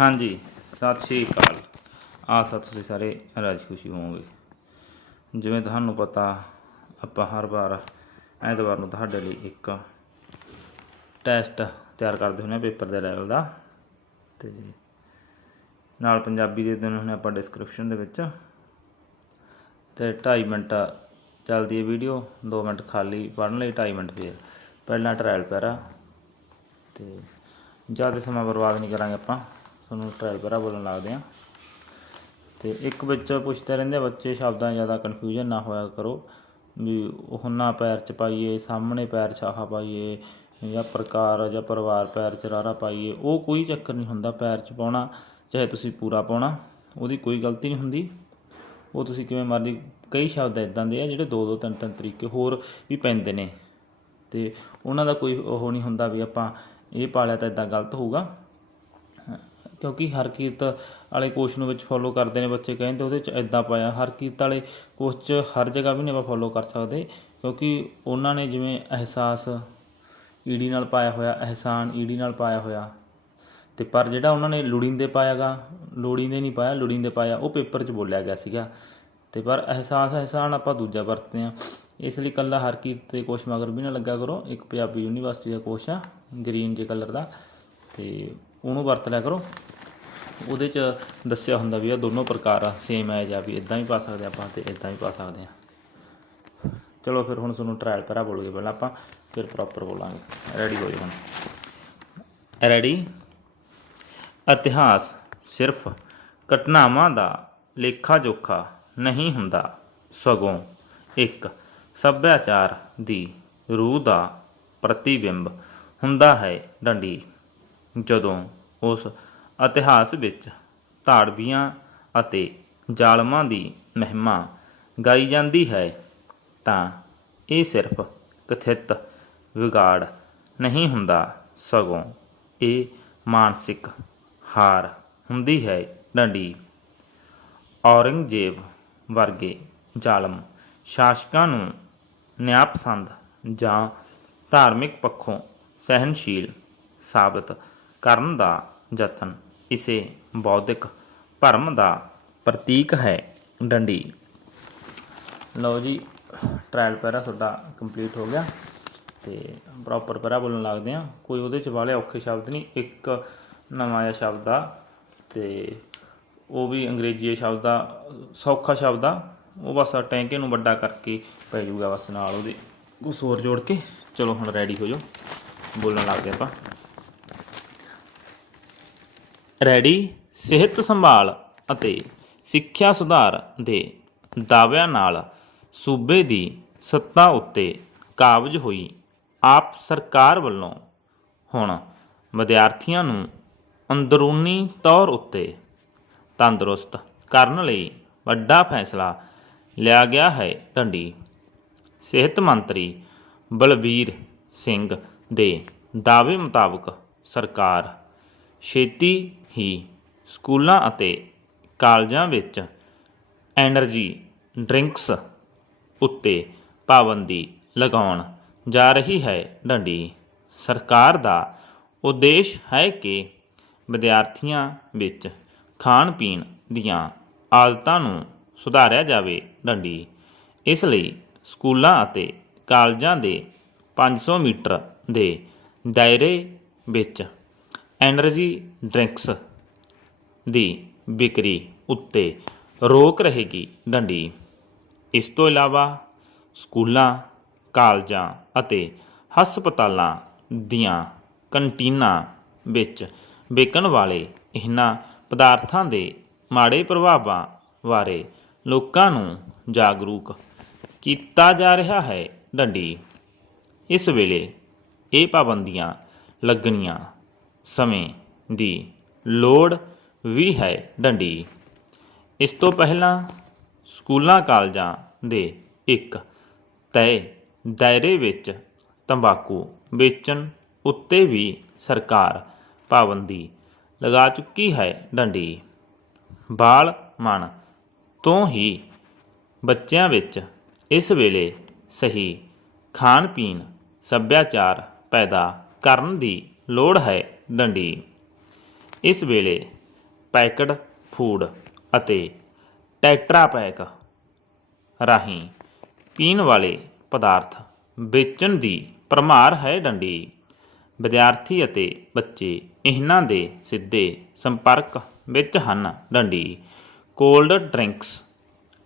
ਹਾਂਜੀ, ਸਤਿ ਸ਼੍ਰੀ ਅਕਾਲ। ਆਸ ਆ ਤੁਸੀਂ ਸਾਰੇ ਰਾਜੀ ਖੁਸ਼ੀ ਹੋਵੋਗੇ। ਜਿਵੇਂ ਤੁਹਾਨੂੰ ਪਤਾ, ਆਪਾਂ ਹਰ ਵਾਰ, ਐਤਵਾਰ ਨੂੰ ਤੁਹਾਡੇ ਲਈ ਇੱਕ ਟੈਸਟ ਤਿਆਰ ਕਰਦੇ ਹੁੰਦੇ ਹਾਂ ਪੇਪਰ ਦੇ ਲੈਵਲ ਦਾ। ਤੇ ਨਾਲ ਪੰਜਾਬੀ ਦੇ ਦਿਨ ਹੁੰਦੇ ਆਪਾਂ ਡਿਸਕ੍ਰਿਪਸ਼ਨ ਦੇ ਵਿੱਚ। ਤੇ 2.5 ਮਿੰਟ ਚੱਲਦੀ ਹੈ ਵੀਡੀਓ 2 ਮਿੰਟ ਖਾਲੀ ਪੜ੍ਹਨ ਲਈ 2.5 ਮਿੰਟ ਫੇਰ ਪਹਿਲਾਂ ਟਰਾਇਲ ਪੈਰਾ। ਤੇ ਜ਼ਿਆਦਾ ਸਮਾਂ ਬਰਬਾਦ ਨਹੀਂ ਕਰਾਂਗੇ ਆਪਾਂ। ਤੁਹਾਨੂੰ ਟਰਾਇਲ ਪੈਰਾ ਬੋਲਣ ਲੱਗਦੇ ਆ ਤੇ ਇੱਕ ਵਿੱਚ ਪੁੱਛਦੇ ਰਹਿੰਦੇ ਬੱਚੇ ਸ਼ਬਦਾਂ ਜ਼ਿਆਦਾ ਕਨਫਿਊਜ਼ਨ ਨਾ ਹੋਇਆ ਕਰੋ। ਵੀ ਉਹਨਾਂ ਪੈਰ 'ਚ ਪਾਈਏ, ਸਾਹਮਣੇ ਪੈਰ ਛਾਹਾ ਪਾਈਏ, ਜਾਂ ਪ੍ਰਕਾਰ ਜਾਂ ਪਰਿਵਾਰ ਪੈਰ 'ਚ ਰਾਰਾ ਪਾਈਏ, ਉਹ ਕੋਈ ਚੱਕਰ ਨਹੀਂ ਹੁੰਦਾ ਪੈਰ 'ਚ ਪਾਉਣਾ, ਚਾਹੇ ਤੁਸੀਂ ਪੂਰਾ ਪਾਉਣਾ, ਉਹਦੀ ਕੋਈ ਗਲਤੀ ਨਹੀਂ ਹੁੰਦੀ। ਉਹ ਤੁਸੀਂ ਕਿਵੇਂ ਮਰਜ਼ੀ, ਕਈ ਸ਼ਬਦ ਇਦਾਂ ਦੇ ਆ ਜਿਹੜੇ ਦੋ ਦੋ, ਤਿੰਨ ਤਿੰਨ ਤਰੀਕੇ ਹੋਰ ਵੀ ਪੈਂਦੇ ਨੇ। ਤੇ ਉਹਨਾਂ ਦਾ ਕੋਈ ਉਹ ਨਹੀਂ ਹੁੰਦਾ ਵੀ ਆਪਾਂ ਇਹ ਪਾਲਿਆ ਤਾਂ ਇਦਾਂ ਗਲਤ ਹੋਊਗਾ। ਕਿਉਂਕਿ ਹਰਕੀਰਤ ਵਾਲੇ ਕੋਚ ਨੂੰ ਵਿੱਚ ਫੋਲੋ ਕਰਦੇ ਨੇ ਬੱਚੇ ਕਹਿੰਦੇ ਉਹਦੇ ਚ ਇਦਾਂ ਪਾਇਆ ਹਰਕੀਰਤ ਵਾਲੇ ਕੋਚ ਚ ਹਰ ਜਗ੍ਹਾ ਵੀ ਨਹੀਂ ਆਪਾਂ ਫੋਲੋ ਕਰ ਸਕਦੇ ਕਿਉਂਕਿ ਉਹਨਾਂ ਨੇ ਜਿਵੇਂ ਅਹਿਸਾਸ ਈਡੀ ਨਾਲ ਪਾਇਆ ਹੋਇਆ, ਅਹਿਸਾਨ ਈਡੀ ਨਾਲ ਪਾਇਆ ਹੋਇਆ ਤੇ ਪਰ ਜਿਹੜਾ ਉਹਨਾਂ ਨੇ ਲੋੜੀਂਦੇ ਪਾਇਆਗਾ, ਲੋੜੀਂਦੇ ਨਹੀਂ ਪਾਇਆ, ਲੋੜੀਂਦੇ ਪਾਇਆ, ਉਹ ਪੇਪਰ 'ਚ ਬੋਲਿਆ ਗਿਆ ਸੀਗਾ। ਤੇ ਪਰ ਅਹਿਸਾਸ, ਅਹਿਸਾਨ ਆਪਾਂ ਦੂਜਾ ਵਰਤਦੇ ਆ ਇਸ ਲਈ ਕੱਲਾ ਹਰਕੀਰਤ ਤੇ ਕੋਸ਼ ਮਗਰ ਵੀ ਨਾ ਲੱਗਾ ਕਰੋ, ਇੱਕ ਪੰਜਾਬੀ ਯੂਨੀਵਰਸਿਟੀ ਦਾ ਕੋਸ਼ ਆ, ਗ੍ਰੀਨ ਜੇ ਕਲਰ ਦਾ ਤੇ ਉਹਨੂੰ ਵਰਤ ਲਿਆ ਕਰੋ। ਉਹਦੇ 'ਚ ਦੱਸਿਆ ਹੁੰਦਾ ਵੀ ਇਹ ਦੋਨੋਂ ਪ੍ਰਕਾਰ ਆ ਸੇਮ ਹੈ ਜਾਂ ਵੀ ਇਦਾਂ ਹੀ ਪਾ ਸਕਦੇ ਆਪਾਂ ਤੇ ਇਦਾਂ ਹੀ ਪਾ ਸਕਦੇ ਆ। ਚਲੋ ਫਿਰ ਹੁਣ ਤੁਹਾਨੂੰ ਟਰਾਇਲ ਪਹਿਰਾ ਬੋਲ ਗਏ ਪਹਿਲਾਂ ਆਪਾਂ ਫਿਰ ਪ੍ਰੋਪਰ ਬੋਲਾਂਗੇ। ਰੈਡੀ ਹੋ ਜਾਓ ਹੁਣ। ਰੈਡੀ ਇਤਿਹਾਸ ਸਿਰਫ ਘਟਨਾਵਾਂ ਦਾ ਲੇਖਾ ਜੋਖਾ ਨਹੀਂ ਹੁੰਦਾ। ਸਗੋਂ ਇੱਕ ਸੱਭਿਆਚਾਰ ਦੀ ਰੂਹ ਦਾ ਪ੍ਰਤੀਬਿੰਬ ਹੁੰਦਾ ਹੈ। ਡੰਡੀ ਜਦੋਂ ਉਸ ਇਤਿਹਾਸ ਵਿੱਚ ਧਾੜਵੀਆਂ ਅਤੇ ਜ਼ਾਲਮਾਂ ਦੀ ਮਹਿਮਾ ਗਾਈ ਜਾਂਦੀ ਹੈ, ਤਾਂ ਇਹ ਸਿਰਫ ਕਥਿਤ ਵਿਗਾੜ ਨਹੀਂ ਹੁੰਦਾ। ਸਗੋਂ ਇਹ ਮਾਨਸਿਕ ਹਾਰ ਹੁੰਦੀ ਹੈ। ਡੰਡੀ ਔਰੰਗਜ਼ੇਬ ਵਰਗੇ ਜ਼ਾਲਮ ਸ਼ਾਸਕਾਂ ਨੂੰ ਨਿਆਪਸੰਦ ਜਾਂ ਧਾਰਮਿਕ ਪੱਖੋਂ ਸਹਿਨਸ਼ੀਲ ਸਾਬਤ ਕਰਨ ਦਾ ਯਤਨ। ਇਸੇ ਬੌਧਿਕ ਭਰਮ ਦਾ ਪ੍ਰਤੀਕ ਹੈ ਡੰਡੀ। ਲਓ ਜੀ ਟ੍ਰਾਇਲ ਪੈਰਾ ਤੁਹਾਡਾ ਕੰਪਲੀਟ ਹੋ ਗਿਆ ਤੇ ਪ੍ਰੋਪਰ ਪੈਰਾ ਬੋਲਣ ਲੱਗਦੇ ਆ ਕੋਈ ਉਹਦੇ ਚ ਵਾਲੇ ਔਖੇ ਸ਼ਬਦ ਨਹੀਂ, ਇੱਕ ਨਵਾਂ ਜਿਹਾ ਸ਼ਬਦ ਆ ਤੇ ਉਹ ਵੀ ਅੰਗਰੇਜ਼ੀ ਸ਼ਬਦ ਆ, ਸੌਖਾ ਸ਼ਬਦ ਆ। ਉਹ ਬਸ ਟੈਂਕੇ ਨੂੰ ਵੱਡਾ ਕਰਕੇ ਪੈ ਜਾਊਗਾ ਬਸ ਨਾਲ ਉਹਦੇ। ਕੁਛ ਹੋਰ ਜੋੜ ਕੇ, ਚਲੋ ਹੁਣ ਰੈਡੀ ਹੋ ਜਾਓ। ਬੋਲਣ ਲੱਗਦੇ ਆਪਾਂ। ਰੈਡੀ, ਸਿਹਤ ਸੰਭਾਲ ਅਤੇ ਸਿੱਖਿਆ ਸੁਧਾਰ ਦੇ ਦਾਅਵਿਆਂ ਨਾਲ ਸੂਬੇ ਦੀ ਸੱਤਾ ਉੱਤੇ ਕਾਬਜ ਹੋਈ ਆਪ ਸਰਕਾਰ ਵੱਲੋਂ ਹੁਣ ਵਿਦਿਆਰਥੀਆਂ ਨੂੰ ਅੰਦਰੂਨੀ ਤੌਰ ਉੱਤੇ ਤੰਦਰੁਸਤ ਕਰਨ ਲਈ ਵੱਡਾ ਫੈਸਲਾ ਲਿਆ ਗਿਆ ਹੈ। ਢੰਡੀ ਸਿਹਤ ਮੰਤਰੀ ਬਲਬੀਰ ਸਿੰਘ ਦੇ ਦਾਅਵੇ ਮੁਤਾਬਕ ਸਰਕਾਰ ਛੇਤੀ ਹੀ ਸਕੂਲਾਂ ਅਤੇ ਕਾਲਜਾਂ ਵਿੱਚ ਐਨਰਜੀ ਡਰਿੰਕਸ ਉੱਤੇ ਪਾਬੰਦੀ ਲਗਾਉਣ ਜਾ ਰਹੀ ਹੈ। ਡੰਡੀ, ਸਰਕਾਰ ਦਾ ਉਦੇਸ਼ ਹੈ ਕਿ ਵਿਦਿਆਰਥੀਆਂ ਵਿੱਚ ਖਾਣ ਪੀਣ ਦੀਆਂ ਆਦਤਾਂ ਨੂੰ ਸੁਧਾਰਿਆ ਜਾਵੇ। ਡੰਡੀ, ਇਸ ਲਈ ਸਕੂਲਾਂ ਅਤੇ ਕਾਲਜਾਂ ਦੇ 500 ਮੀਟਰ ਦੇ ਦਾਇਰੇ ਵਿੱਚ ਐਨਰਜੀ ਡਰਿੰਕਸ ਦੀ ਵਿਕਰੀ ਉੱਤੇ ਰੋਕ ਰਹੇਗੀ ਡੰਡੀ। ਇਸ ਤੋਂ ਇਲਾਵਾ ਸਕੂਲਾਂ, ਕਾਲਜਾਂ ਅਤੇ ਹਸਪਤਾਲਾਂ ਦੀਆਂ ਕੰਟੀਨਾਂ ਵਿੱਚ ਵਿਕਣ ਵਾਲੇ ਇਹਨਾਂ ਪਦਾਰਥਾਂ ਦੇ ਮਾੜੇ ਪ੍ਰਭਾਵਾਂ ਬਾਰੇ ਲੋਕਾਂ ਨੂੰ ਜਾਗਰੂਕ ਕੀਤਾ ਜਾ ਰਿਹਾ ਹੈ ਡੰਡੀ। ਇਸ ਵੇਲੇ ਇਹ ਪਾਬੰਦੀਆਂ ਲੱਗਣੀਆਂ ਸਮੇਂ ਦੀ ਲੋੜ ਵੀ ਹੈ ਡੰਡੀ। ਇਸ ਤੋਂ ਪਹਿਲਾਂ ਸਕੂਲਾਂ ਕਾਲਜਾਂ ਦੇ ਇੱਕ ਤੈਅ ਦਾਇਰੇ ਵਿੱਚ ਤੰਬਾਕੂ ਵੇਚਣ ਉੱਤੇ ਵੀ ਸਰਕਾਰ ਪਾਬੰਦੀ ਲਗਾ ਚੁੱਕੀ ਹੈ ਡੰਡੀ। ਬਾਲ ਮਨ ਤੋਂ ਹੀ ਬੱਚਿਆਂ ਵਿੱਚ ਇਸ ਵੇਲੇ ਸਹੀ ਖਾਣ ਪੀਣ ਸੱਭਿਆਚਾਰ ਪੈਦਾ ਕਰਨ ਦੀ ਲੋੜ ਹੈ ਡੰਡੀ। ਇਸ ਵੇਲੇ ਪੈਕਡ ਫੂਡ ਅਤੇ ਟੈਟਰਾ ਪੈਕ ਰਾਹੀਂ ਪੀਣ ਵਾਲੇ ਪਦਾਰਥ ਵੇਚਣ ਦੀ ਭਰਮਾਰ ਹੈ ਡੰਡੀ। ਵਿਦਿਆਰਥੀ ਅਤੇ ਬੱਚੇ ਇਹਨਾਂ ਦੇ ਸਿੱਧੇ ਸੰਪਰਕ ਵਿੱਚ ਹਨ ਡੰਡੀ। ਕੋਲਡ ਡਰਿੰਕਸ,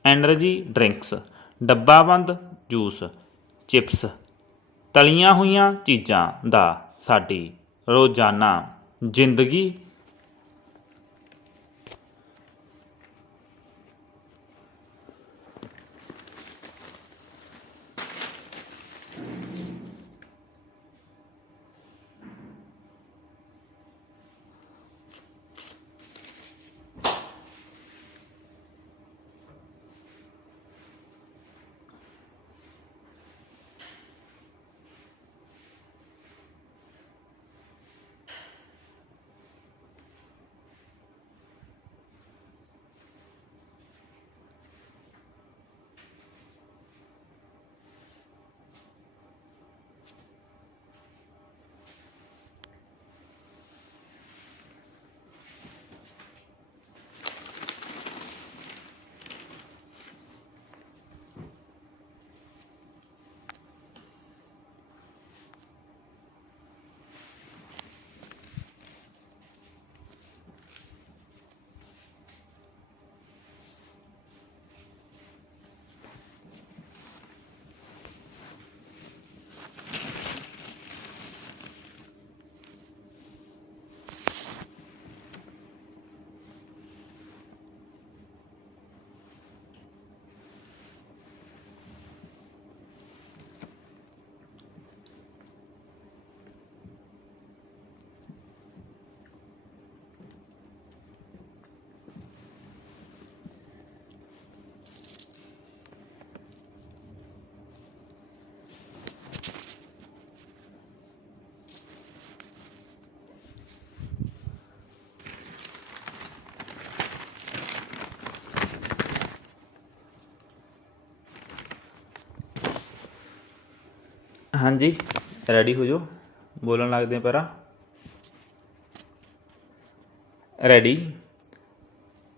ਐਨਰਜੀ ਡਰਿੰਕਸ, ਡੱਬਾਬੰਦ ਜੂਸ, ਚਿਪਸ, ਤਲੀਆਂ ਹੋਈਆਂ ਚੀਜ਼ਾਂ ਦਾ ਸਾਡੀ ਰੋਜ਼ਾਨਾ ਜ਼ਿੰਦਗੀ ਹਾਂਜੀ ਰੈਡੀ ਹੋ ਜਾਓ। ਬੋਲਣ ਲੱਗਦੇ ਪਰਾਂ ਰੈਡੀ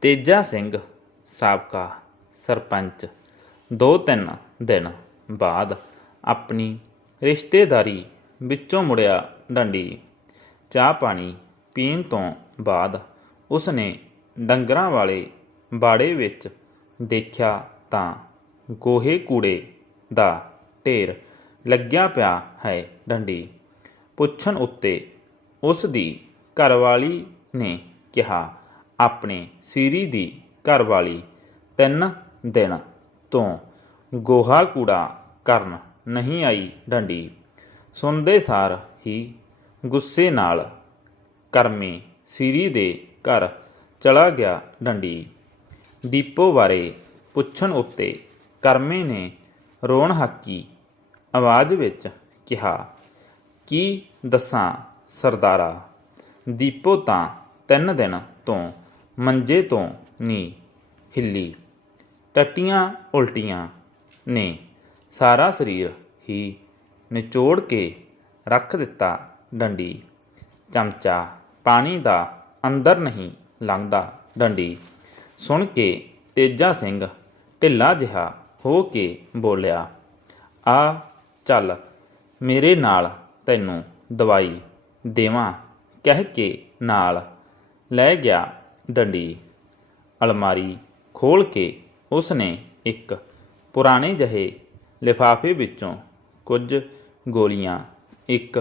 ਤੇਜਾ ਸਿੰਘ, ਸਾਬਕਾ ਸਰਪੰਚ। ਦੋ ਤਿੰਨ ਦਿਨ ਬਾਅਦ ਆਪਣੀ ਰਿਸ਼ਤੇਦਾਰੀ ਵਿੱਚੋਂ ਮੁੜਿਆ ਡੰਡੀ। ਚਾਹ ਪਾਣੀ ਪੀਣ ਤੋਂ ਬਾਅਦ ਉਸ ਨੇ ਡੰਗਰਾਂ ਵਾਲੇ ਬਾੜੇ ਵਿੱਚ ਦੇਖਿਆ ਤਾਂ ਗੋਹੇ ਕੂੜੇ ਦਾ ਢੇਰ ਲੱਗਿਆ ਪਿਆ ਹੈ ਡੰਡੀ। ਪੁੱਛਣ ਉੱਤੇ ਉਸ ਦੀ ਘਰਵਾਲੀ ਨੇ ਕਿਹਾ, ਆਪਣੇ ਸੀਰੀ ਦੀ ਘਰਵਾਲੀ ਤਿੰਨ ਦਿਨ ਤੋਂ ਗੋਹਾ ਕੂੜਾ ਕਰਨ ਨਹੀਂ ਆਈ ਡੰਡੀ। ਸੁਣਦੇ ਸਾਰ ਹੀ ਗੁੱਸੇ ਨਾਲ ਕਰਮੇ ਸੀਰੀ ਦੇ ਘਰ ਚਲਾ ਗਿਆ ਡੰਡੀ। ਦੀਪੋ ਬਾਰੇ ਪੁੱਛਣ ਉੱਤੇ ਕਰਮੇ ਨੇ ਰੋਣ ਹੱਕੀ ਆਵਾਜ਼ ਵਿੱਚ ਕਿਹਾ, ਕੀ ਦੱਸਾਂ ਸਰਦਾਰਾ, ਦੀਪੋ ਤਾਂ ਤਿੰਨ ਦਿਨ ਤੋਂ ਮੰਜੇ ਤੋਂ ਨਹੀਂ ਹਿੱਲੀ। ਟੱਟੀਆਂ ਉਲਟੀਆਂ ਨੇ ਸਾਰਾ ਸਰੀਰ ਹੀ ਨਿਚੋੜ ਕੇ ਰੱਖ ਦਿੱਤਾ ਡੰਡੀ। ਚਮਚਾ ਪਾਣੀ ਦਾ ਅੰਦਰ ਨਹੀਂ ਲੰਘਦਾ ਡੰਡੀ। ਸੁਣ ਕੇ ਤੇਜਾ ਸਿੰਘ ਢਿੱਲਾ ਜਿਹਾ ਹੋ ਕੇ ਬੋਲਿਆ, ਆ ਚੱਲ, ਮੇਰੇ ਨਾਲ ਤੈਨੂੰ ਦਵਾਈ ਦੇਵਾਂ, ਕਹਿ ਕੇ ਨਾਲ ਲੈ ਗਿਆ ਡੰਡੀ। ਅਲਮਾਰੀ ਖੋਲ ਕੇ ਉਸਨੇ ਇੱਕ ਪੁਰਾਣੇ ਜਿਹੇ ਲਿਫਾਫੇ ਵਿੱਚੋਂ ਕੁਝ ਗੋਲੀਆਂ, ਇੱਕ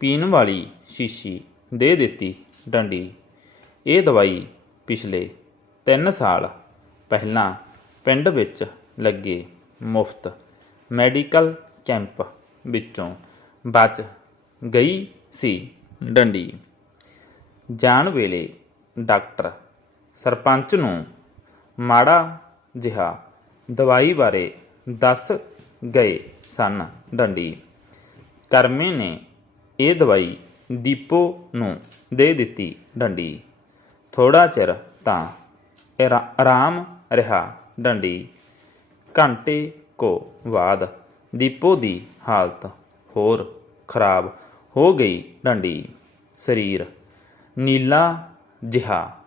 ਪੀਣ ਵਾਲੀ ਸ਼ੀਸ਼ੀ ਦੇ ਦਿੱਤੀ ਡੰਡੀ। ਇਹ ਦਵਾਈ ਪਿਛਲੇ 3 ਸਾਲ ਪਹਿਲਾਂ ਪਿੰਡ ਵਿੱਚ ਲੱਗੇ ਮੁਫਤ ਮੈਡੀਕਲ ਕੈਂਪ ਵਿੱਚੋਂ ਬਚ ਗਈ ਸੀ ਡੰਡੀ। ਜਾਣ ਵੇਲੇ ਡਾਕਟਰ ਸਰਪੰਚ ਨੂੰ ਮਾੜਾ ਜਿਹਾ ਦਵਾਈ ਬਾਰੇ ਦੱਸ ਗਏ ਸਨ ਡੰਡੀ। ਕਰਮੇ ਨੇ ਇਹ ਦਵਾਈ ਦੀਪੋ ਨੂੰ ਦੇ ਦਿੱਤੀ ਡੰਡੀ। ਥੋੜਾ ਚਿਰ ਤਾਂ ਆਰਾਮ ਰਿਹਾ ਡੰਡੀ। ਘੰਟੇ ਕੋ ਬਾਅਦ ਦੀਪੋ ਦੀ ਹਾਲਤ ਹੋਰ ਖਰਾਬ ਹੋ ਗਈ ਡੰਡੀ ਸਰੀਰ ਨੀਲਾ ਜਿਹਾ।